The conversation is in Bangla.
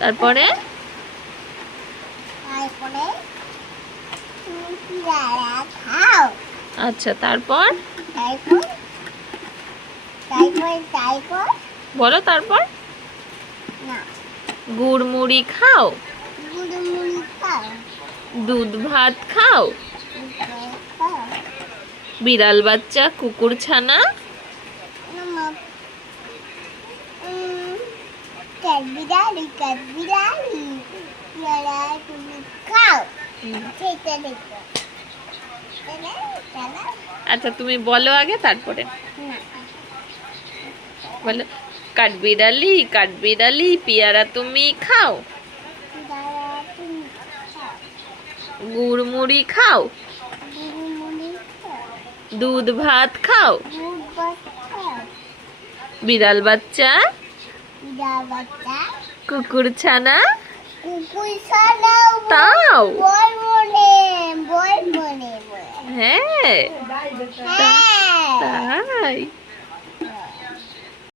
তারপরে তুমি পেয়ারা খাও। আচ্ছা, তারপর তারপর তারপর তারপর বলো। তারপর না, গুড় মুড়ি খাও, মুড়ি খাও, দুধ ভাত খাও, খাও। বিড়াল বাচ্চা কুকুর ছানা বিড়ালি বিড়ালি পেয়ারা তুমি খাও। সেটা দেখো। আচ্ছা, তুমি বলো আগে, তারপরে না, বলো। কাঠবিড়ালি পেয়ারা তুমি খাও, পেয়ারা তুমি খাও, গুড় মুড়ি খাও, মুড়ি খাও, দুধ ভাত খাও, দুধ ভাত খাও। বিড়াল বাচ্চা বিড়াল বাচ্চা কুকুর ছানা কুকুর ছানাও তাও। বল মনে বল মনে হ্যাঁ, হ্যাঁ। তাই।